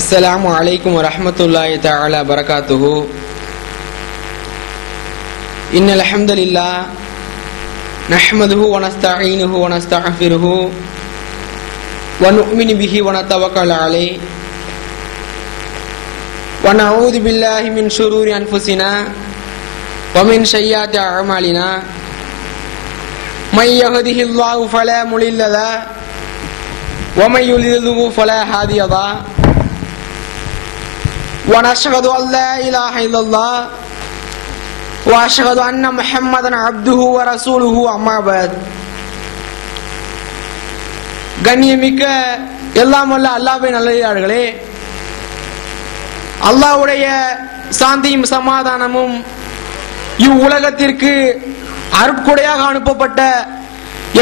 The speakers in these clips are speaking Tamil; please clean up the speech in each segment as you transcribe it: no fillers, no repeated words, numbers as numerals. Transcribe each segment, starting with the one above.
السلام عليكم ورحمة الله تعالى وبركاته. إن الحمد لله نحمده ونستعينه ونستغفره ونؤمن به ونتوكل عليه ونعوذ بالله من شرور أنفسنا ومن سيئات أعمالنا من يهده الله فلا مضل له ومن يضلل فلا هادي له ونشهد أن لا إله إلا الله وأشهد أن محمدا عبده ورسوله أما بعد. கண்ணியமிக்க எல்லாம் வல்ல அல்லாஹ்வின் நல்லடியார்களே, அல்லாஹ்வுடைய சாந்தியும் சமாதானமும் இவ்வுலகத்திற்கு அருட்கொடையாக அனுப்பப்பட்ட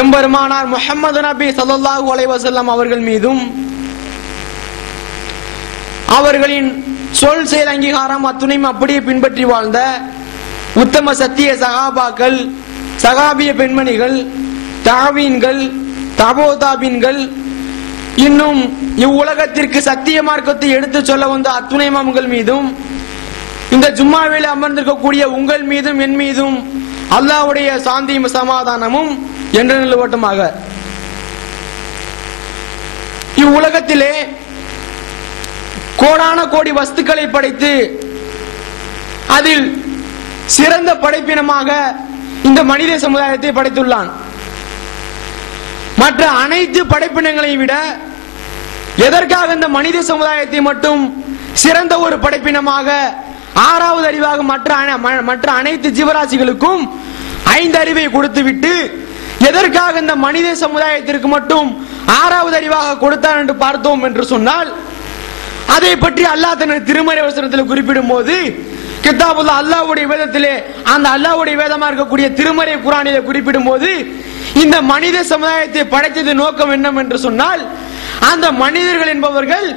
எம்பெருமானார் முஹம்மது நபி ஸல்லல்லாஹு அலைஹி வஸல்லம் அவர்கள் மீதும் அவர்களின் சொல் செயல் அங்கீகாரம் அத்துணையும் அப்படியே பின்பற்றி வாழ்ந்த உத்தம சத்திய சகாபாக்கள், சகாபிய பெண்மணிகள், தாவீன்கள், தபோதாபீன்கள், இன்னும் இவ்வுலகத்திற்கு சத்திய மார்க்கத்தை எடுத்து சொல்ல வந்த அத்துணை இமாம்கள் மீதும் இந்த ஜும்மாவில் அமர்ந்திருக்கக்கூடிய உங்கள் மீதும் என் மீதும் அல்லாஹ்வுடைய சாந்தியும் சமாதானமும் என்று நிலவட்டமாக. இவ்வுலகத்திலே கோடான கோடி வஸ்துக்களை படைத்து அதில் சிறந்த படைப்பினமாக இந்த மனித சமுதாயத்தை படைத்துள்ளான். மற்ற அனைத்து படைப்பினங்களை விட எதற்காக இந்த மனித சமுதாயத்தை மட்டும் சிறந்த ஒரு படைப்பினமாக ஆறாவது அறிவாக மற்ற அனைத்து ஜீவராசிகளுக்கும் 5 அறிவை கொடுத்துவிட்டு எதற்காக இந்த மனித சமுதாயத்திற்கு மட்டும் 6வது அறிவாக கொடுத்தான் என்று பார்த்தோம் என்று சொன்னால், அதை பற்றி அல்லாஹ் தனது திருமறை வசனத்தில் குறிப்பிடும் போது கிதாபுல்லாஹ் அல்லாஹ்வுடைய வேதத்திலே அந்த அல்லாஹ்வுடைய வேதமா இருக்கக்கூடிய திருமறை குர்ஆனிலே குறிப்பிடும் போது இந்த மனித சமுதாயத்தை படைத்தது நோக்கம் என்ன என்று சொன்னால், அந்த மனிதர்கள் என்பவர்கள்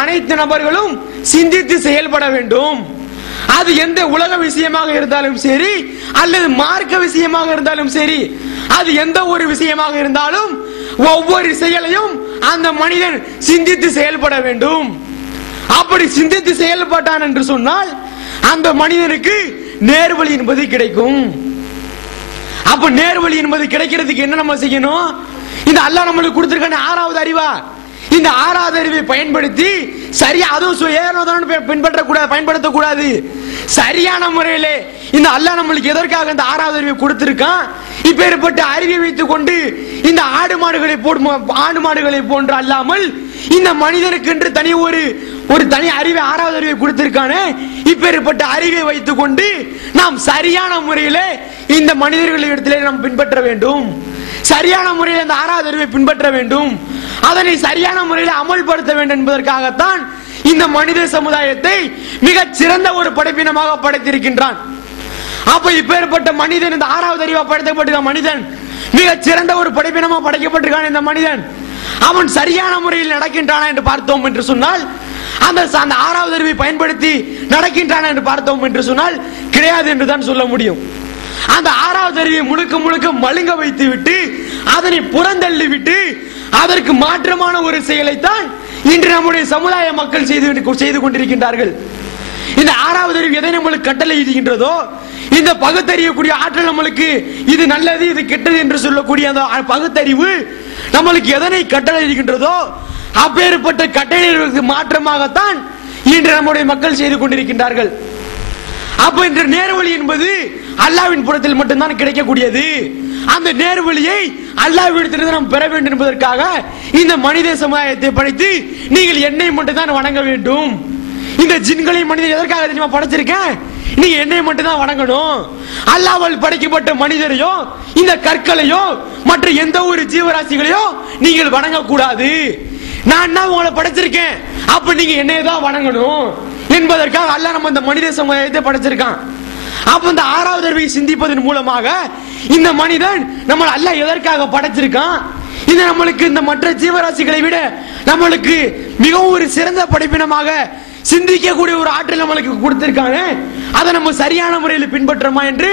அனைத்து நபர்களும் சிந்தித்து செயல்பட வேண்டும். அது எந்த உலக விஷயமாக இருந்தாலும் சரி அல்லது மார்க்க விஷயமாக இருந்தாலும் சரி, அது எந்த ஒரு விஷயமாக இருந்தாலும் ஒவ்வொரு செயலையும் அந்த மனிதன் சிந்தித்து செயல்பட வேண்டும். அப்படி சிந்தித்து செயல்பட்டான் என்று சொன்னால் அந்த மனிதனுக்கு நேர்வழி என்பது கிடைக்கும். அப்ப நேர்வழி என்பது கிடைக்கிறதுக்கு என்ன நம்ம செய்யணும்? இந்த அல்லாஹ் நம்மளுக்கு கொடுத்திருக்கான 6வது அறிவா, இந்த 6வது அறிவை பயன்படுத்தி சரியா, அதுவும் ஏனோதான் பயன்படுத்தக்கூடாது, சரியான முறையிலே இந்த அல்லாஹ் நம்மளுக்கு எதற்காக இந்த 6வது அறிவை கொடுத்திருக்கான், இப்பேற்பட்ட அறிவை வைத்துக் கொண்டு இந்த ஆடு மாடுகளை போன்று அல்லாமல் இந்த மனிதனுக்கு என்று ஒரு தனி அறிவை 6வது அறிவை கொடுத்திருக்கானே, இப்பேற்பட்ட அறிவை வைத்துக் கொண்டு நாம் சரியான முறையிலே இந்த மனிதர்களிடத்திலே நாம் பின்பற்ற வேண்டும். சரியான முறையில் இந்த 6வது அறிவை பின்பற்ற வேண்டும், அதனை சரியான முறையில் அமல்படுத்த வேண்டும் என்பதற்காகத்தான் இந்த மனித சமுதாயத்தை மிகச் சிறந்த ஒரு படைப்பினமாக படைத்திருக்கின்றான். அப்ப இப்பேற்பட்ட மனிதன், இந்த 6வது அறிவா படைக்கப்பட்ட மனிதன் மிகச் சிறந்த ஒரு படைப்பினமாக படைக்கப்பட்டிருக்கான். இந்த மனிதன் அவன் சரியான முறையில் நடக்கின்றானா என்று பார்த்தோம் என்று சொன்னால், அந்த 6வது அறிவை பயன்படுத்தி நடக்கின்றானா என்று பார்த்தோம் என்று சொன்னால் கிடையாது என்று தான் சொல்ல முடியும். அந்த 6வது அறிவை முழுக்க மழுங்க வைத்து விட்டு அதனை புறந்தள்ளி விட்டு அதற்கு மாற்றமான ஒரு செயலைத்தான் இன்று நம்முடைய சமுதாய மக்கள் செய்து கொண்டிருக்கின்றார்கள். இந்த 6வது அறிவு எதை நம்மளுக்கு கட்டளை இடுகின்றதோ, இந்த பகுத்தறியக்கூடிய ஆற்றல் நம்மளுக்கு இது நல்லது இது கெட்டது என்று சொல்லக்கூடிய அந்த பகுத்தறிவு நம்மளுக்கு எதனை கட்டளை இடுகின்றதோ அப்பேற்பட்ட கட்டளைகளுக்கு மாற்றமாகத்தான் இன்று நம்முடைய மக்கள் செய்து கொண்டிருக்கின்றார்கள். அப்ப இந்த நேர்வழி என்பது அல்லாஹ்வின் புறத்தில் மட்டும்தான் கிடைக்கக்கூடியது. அந்த நேர்வழியை அல்லாஹ்விடத்திலிருந்து நாம் பெற வேண்டும் என்பதற்காக இந்த மனித சமுதாயத்தை படைத்து நீங்கள் என்னை மட்டும் தான் வணங்க வேண்டும். இந்த ஜின்களை மனிதர் எதற்காக தெரியுமா படைச்சிருக்கேன்? நீங்க என்னை மட்டும் தான் வணங்கணும். அல்லாஹ்வால் படைக்கப்பட்ட மனிதரையோ இந்த கற்களையோ மற்ற எந்த ஒரு ஜீவராசிகளையோ நீங்கள் வணங்கக்கூடாது. நான் தான் உங்களை படைச்சிருக்கேன், அப்ப நீங்க என்னைய தான் வணங்கணும் என்பதற்காக அல்லாஹ் நம்ம இந்த மனித சமுதாயத்தை படைச்சிருக்கான். அப்ப இந்த 6வது அறிவை சிந்திப்பதன் மூலமாக இந்த மனிதன் நம்ம அல்லாஹ் எதற்காக படைச்சிருக்கான், இது நம்மளுக்கு இந்த மற்ற ஜீவராசிகளை விட நம்மளுக்கு மிகவும் ஒரு சிறந்த படைப்பினமாக சிந்திக்கக்கூடிய ஒரு ஆற்றல் நம்மளுக்கு கொடுத்திருக்கானே, அதை நம்ம சரியான முறையில் பின்பற்றோமா என்று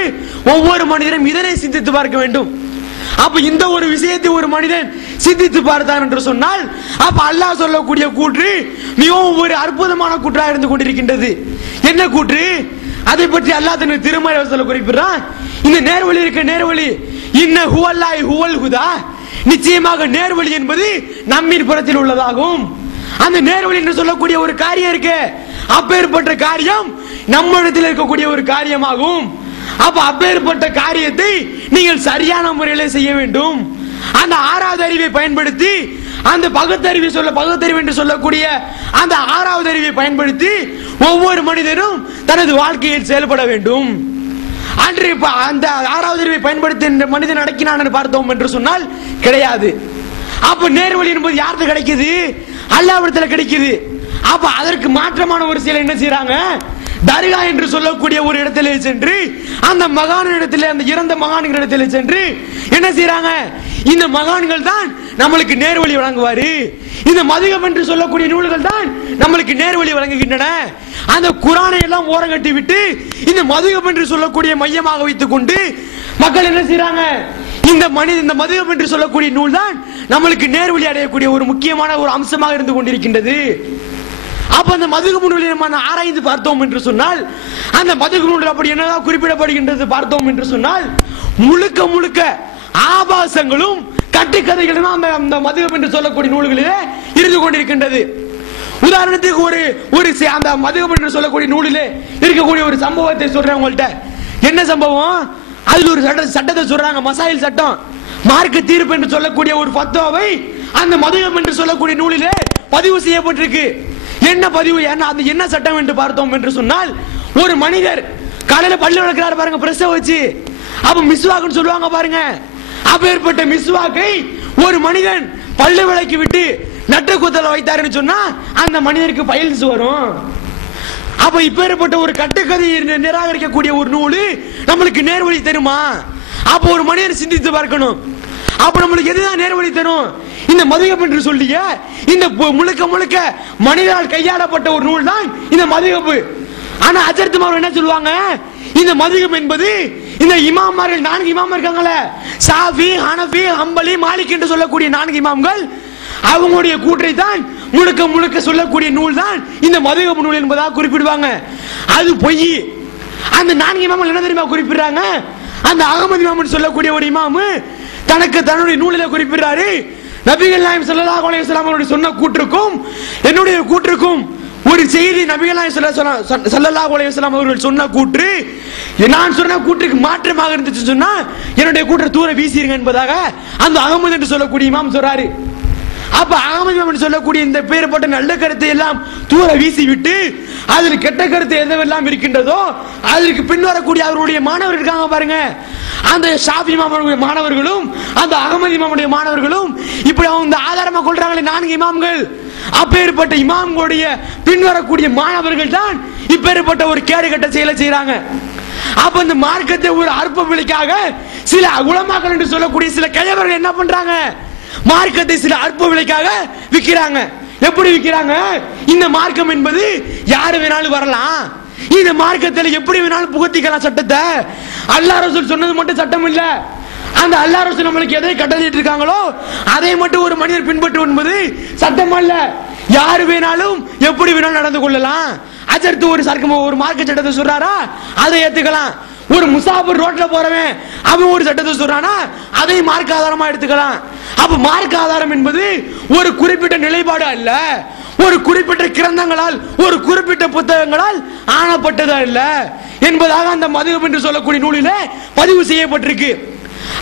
ஒவ்வொரு மனிதனும் இதனை சிந்தித்து பார்க்க வேண்டும். அப்ப இந்த ஒரு விஷயத்தை ஒரு மனிதன் சிந்தித்து பார்த்தான் என்று சொன்னால், அப்ப அல்லாஹ் சொல்லக்கூடிய கூற்று மிகவும் ஒரு அற்புதமான கூற்றாக இருந்து கொண்டிருக்கின்றது. என்ன கூற்று? அதை பற்றி அல்லாஹ் தன் திருமறை குறிப்பிடுறான். இந்த நேர்வழி இருக்க நேர்வழி இன்ன ஹுவல்லாஹி ஹுவல் ஹுதா, நிச்சயமாக நேர்வழி என்பது நம்மின் புறத்தில் உள்ளதாகும். அந்த நேர்வழி என்று சொல்லக்கூடிய ஒரு காரியம் இருக்கு, அப்பேற்பட்ட காரியம் நம்மிடத்தில் இருக்கக்கூடிய ஒரு காரியமாகும். அப்ப அப்பேற்பட்ட காரியத்தை நீங்கள் சரியான முறையில் செய்ய வேண்டும். அந்த ஆறாவது அறிவை பயன்படுத்தி, அந்த பகுத்தறிவு என்று சொல்லக்கூடிய அந்த ஆறாவது அறிவை பயன்படுத்தி ஒவ்வொரு மனிதனும் தனது வாழ்க்கையில் செயல்பட வேண்டும். அன்று அந்த ஆறாவது அறிவை பயன்படுத்தி மனிதன் அடக்கினான் பார்த்தோம் என்று சொன்னால் கிடையாது. அப்ப நேர்வழி என்பது யாருக்கு கிடைக்குது? அல்லாஹ்விடத்தில் கிடைக்குது. அப்ப அதற்கு மாற்றமான ஒரு சில என்ன செய்யறாங்க? தர்கா என்று சொல்லக்கூடிய ஒரு இடத்திலே சென்று அந்த மகானிடத்திலே, அந்த இறந்த மகான்களிடத்திலே சென்று என்ன செய்யறாங்க? இந்த மகான்கள் தான் நம்மளுக்கு நேர்வழி வழங்குவாரு, இந்த மதுகம் என்று சொல்லக்கூடிய நூல்கள் தான் நம்மளுக்கு நேர்வழி வழங்குகின்றன. அந்த குரானை எல்லாம் ஓரங்கட்டி விட்டு இந்த மதுகம் என்று சொல்லக்கூடிய மையமாக வைத்துக் கொண்டு மக்கள் என்ன செய்யறாங்க? இந்த மதுகம் என்று சொல்லக்கூடிய நூல் தான் நம்மளுக்கு நேர்வழி அடையக்கூடிய ஒரு முக்கியமான ஒரு அம்சமாக இருந்து கொண்டிருக்கின்றது. அப்ப அந்த மதுகம் நூலில் நம்ம ஆராய்ந்து பார்த்தோம் என்று சொன்னால், அந்த மதுகம் நூலில் அப்படி என்னதான் குறிப்பிடப்படுகின்றது பார்த்தோம் என்று சொன்னால், முழுக்க முழுக்க ஆபாசங்களும் கட்டுக்கதைகளும் அந்த மதுகம் என்று சொல்லக்கூடிய நூல்களிலே இருந்து கொண்டிருக்கின்றது. உதாரணத்துக்கு ஒரு அந்த மதுகம் என்று சொல்லக்கூடிய நூலிலே இருக்கக்கூடிய ஒரு சம்பவத்தை சொல்றேன் உங்கள்கிட்ட. என்ன சம்பவம்? அதில் ஒரு சட்டத்தை சொல்றாங்க, மசாயில் சட்டம், மார்க்க தீர்ப்பு என்று சொல்லக்கூடிய ஒரு ஃபத்வாவை அந்த மதுகம் என்று சொல்லக்கூடிய நூலிலே பதிவு செய்யப்பட்டிருக்கு. என்ன பதிவு, அது என்ன சட்டம் என்று பார்த்தோம் என்று சொன்னால், ஒரு மனிதர் காலையில பல்லு விளக்குறாரு பாருங்க, பிரஷ வச்சு, அப்ப மிஸ்வாக்குன்னு சொல்லுவாங்க பாருங்க. அப்பேற்பட்ட மிஸ்வாக்கை ஒரு மனிதன் பல்லு விளக்கி விட்டு நட்ட குத்தல வைத்தாருன்னு சொன்னா அந்த மனிதருக்கு பயில்ஸ் வரும். அப்ப இப்பேற்பட்ட ஒரு கட்டுக்கதையை நிராகரிக்கக்கூடிய ஒரு நூல் நம்மளுக்கு நேர்வழி தருமா? அப்ப ஒரு மனிதர் சிந்தித்து பார்க்கணும். அப்ப நம்மளுக்கு எதுதான் நேர்வழி தரும்? இந்த மதுகம் என்று சொல்லிய இந்த முழுக்க முழுக்க மனிதனால் கையாளப்பட்ட ஒரு நூல் தான் இந்த மதுகப்பு. ஆனா அஜர்த்தும் அவர் என்ன சொல்லுவாங்க? இந்த மதுகம் என்பது இந்த இமாமார்கள் 4 இமாம் இருக்காங்களே, சாஃபி, ஹனஃபி, ஹம்பலி, மாலிக் என்று சொல்லக்கூடிய 4 இமாம்கள், அவங்களுடைய கூற்றை தான் முழுக்க முழுக்க சொல்லக்கூடிய நூல் தான் இந்த மதுகப் நூல் என்பதாக குறிப்பிடுவாங்க. அது பொய். அந்த 4 இமாம்கள் என்ன தெரியுமா குறிப்பிடுறாங்க? அந்த அகமது இமாம் சொல்லக்கூடிய ஒரு இமாமு தன்னுடைய நூலில குறிப்பிடுறாரு, நபிகள் நாயகம் ஸல்லல்லாஹு அலைஹி வஸல்லம் அவருடைய சொன்ன கூற்றுக்கும் என்னுடைய கூற்றுக்கும் ஒரு செய்தி, நபிகள் நாயகம் ஸல்லல்லாஹு அலைஹி வஸல்லம் அவர்கள் சொன்ன கூற்று நான் சொன்ன கூற்றுக்கு மாற்றமாக இருந்துச்சு சொன்னா என்னுடைய கூற்றை தூர வீசிருங்க என்பதாக அந்த அகமது என்று சொல்லக்கூடிய இமாம் சொல்றாரு. அப்ப அகமது இமாம் சொல்லக்கூடிய இந்த பேர்பட்ட நல்ல கருத்தை எல்லாம் தூர வீசி விட்டு அதில் கெட்ட கருத்து எதுவெல்லாம் இருக்கின்றதோ அதற்கு பின்வரக்கூடிய அவருடைய மாணவர்கள் இருக்காங்க பாருங்க, அந்த ஷாஃபி இமாமுடைய மாணவர்களும் அந்த அகமது இமாமுடைய மாணவர்களும் இப்படி அவங்க ஆதாரமா கொள்றாங்களே 4 இமாம்கள், அப்பேற்பட்ட இமாம்களுடைய பின்வரக்கூடிய மாணவர்கள் தான் இப்பேற்பட்ட ஒரு கேடுகட்ட செயலை செய்யறாங்க. அப்ப இந்த மார்க்கத்தை ஒரு அற்ப விலைக்காக சில உலமாக்கள் என்று சொல்லக்கூடிய சில கிழவர்கள் என்ன பண்றாங்க? மார்க்கத்தை சில அற்ப விலைக்காக விற்கிறாங்க. எப்படி விற்கிறாங்க? இந்த மார்க்கம் என்பது யாரு வேணாலும் வரலாம், இந்த மார்க்கத்தில் எப்படி வேணாலும் புகுத்திக்கலாம் சட்டத்தை. அல்லாஹ் ரசூல் சொன்னது மட்டும் சட்டம் இல்ல, அந்த அல்லாஹ் ரசூல் நம்மளுக்கு எதை கட்டளையிட்டு இருக்காங்களோ அதை மட்டும் ஒரு மனிதர் பின்பற்று என்பது சட்டம் அல்ல. யாரு வேணாலும் எப்படி வேணாலும் நடந்து கொள்ளலாம். அஜர்த்து ஒரு மார்க்க சட்டத்தை சொல்றாரா அதை ஏத்துக்கலாம். ஒரு முசாஃபிர் ரோட்ல போறவன் அவன் ஒரு சட்டத்தை சொல்றானா அதை மார்க்க ஆதாரமா எடுத்துக்கலாம். அப்ப மார்க்க ஆதாரம் என்பது ஒரு குறிப்பிட்ட நிலைப்பாடு அல்ல, ஒரு குறிப்பிட்ட கிரந்தங்களால் ஒரு குறிப்பிட்ட புத்தகங்களால் ஆனப்பட்டதா இல்ல என்பதாக அந்த மதுகம் என்று சொல்லக்கூடிய நூலிலே பதிவு செய்யப்பட்டிருக்கு.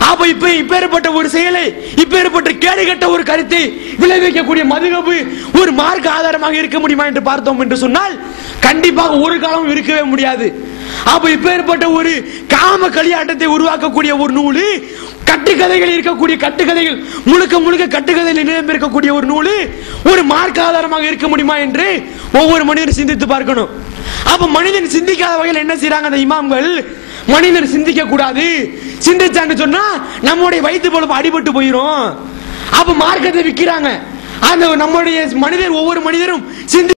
அப்ப இப்பேற்பட்ட ஒரு செயலை, இப்பேற்பட்ட கேடுகட்ட ஒரு கருத்தை விளைவிக்கக்கூடிய மதுகபு ஒரு மார்க்க ஆதாரமாக இருக்க முடியுமா என்று பார்த்தோம் என்று சொன்னால் கண்டிப்பாக ஒரு காலமும் இருக்கவே முடியாது. அப்ப இப்பேற்பட்ட ஒரு காம களியாட்டத்தை உருவாக்கக்கூடிய ஒரு நூல், கட்டுக்கதைகள் இருக்கக்கூடிய கட்டுக்கதைகள் முழுக்க முழுக்க கட்டுக்கதையில் நிரம்பியிருக்கக்கூடிய ஒரு நூல் ஒரு மார்க்க ஆதாரமாக இருக்க முடியுமா என்று ஒவ்வொரு மனிதனும் சிந்தித்து பார்க்கணும். அப்ப மனிதன் சிந்திக்காத வகையில் என்ன செய்யறாங்க அந்த இமாம்கள்? மனிதன் சிந்திக்க கூடாது, சிந்திச்சான்னு சொன்னா நம்முடைய வயிற்று பொழப்பு அடிபட்டு போயிடும். அப்ப மார்க்கத்தை விற்கிறாங்க. அந்த நம்முடைய மனிதர் ஒவ்வொரு மனிதரும் சிந்தி